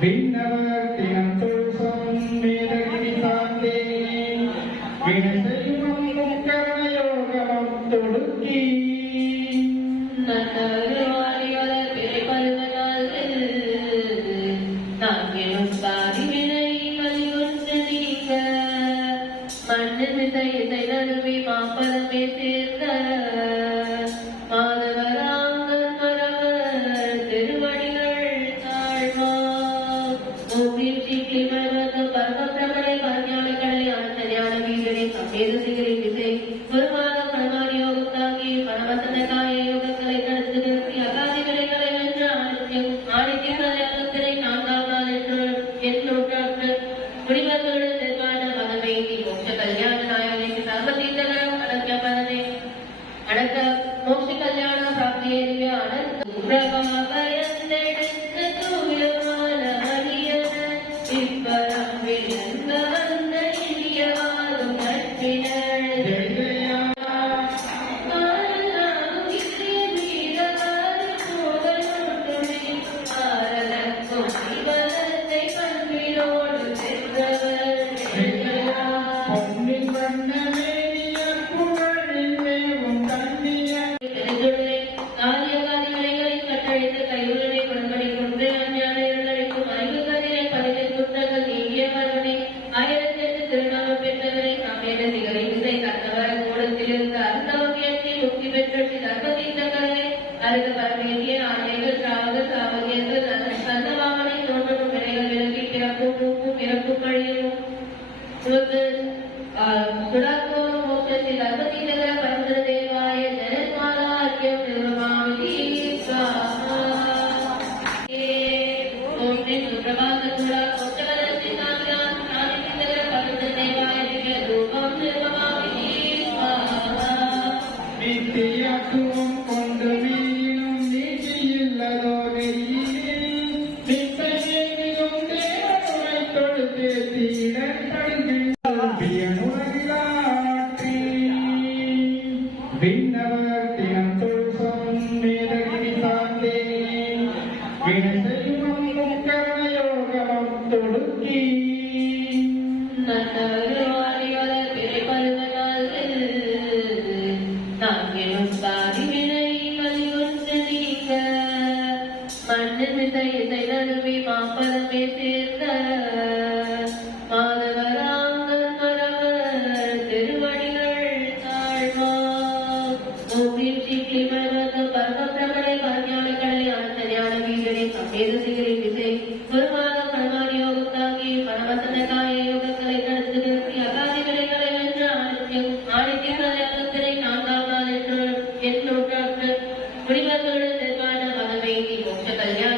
விண்ணவர் தினம் தோசம் வேதகிரி சாந்தே வினசைவம் கரணயோகமம் தொடுக்கி மாப்பதமே சேர்ந்த மாதவராங்கன் மரவர் திருவடிகள் தாழ்வா ஓவியம் சீக்கிரி மரவர்க்க பரம பிரமணை பரஞானங்களை ஆச்சரியான வீரரை சமேத சிகரி விசை குருவாத பரமாரி யோகத்தாகி பரமசனகாய யோகங்களை கடந்து நிறுத்தி அகாதிகளை வென்று ஆணித்யங்களை அகத்திரை நான்காம் நாள் என்று முனிவர்களுடன் நிர்வாண பதமைதி மோட்ச கல்யாண நாயகனுக்கு சர்வதீர்த்தகரம் அடக்க மோட்ச கல்யாண பிராப்தியேறிய அனந்த பிரபாகயந்தெடுத்த தூயமான மணியன இப்பரம் விளங்க வந்த இனியவாரும் நட்பினர் விண்ணவர் தினம் தோசம் வேதகிரி சாந்தே வினசைவம் கரணயோகமம் தொடுக்கி மாப்பதமே சேர்ந்த மாதவராங்கன் மரவர் திருவடிகள் தாழ்வா ஓவியம் சீக்கிரி மரவர்க்க பரம பிரமணை பரஞானங்களை ஆச்சரியான வீரரை சமேத சிகரி விசை குருவாத பரமாரி யோகத்தாகி பரமசனகாய யோகங்களை கடந்து நிறுத்தி அகாதிகளை வென்று ஆணித்யங்களை அகத்திரை நான்காம் நாள் என்று முனிவர்களுடன் நிர்வாண பதமைதி மோட்ச கல்யாண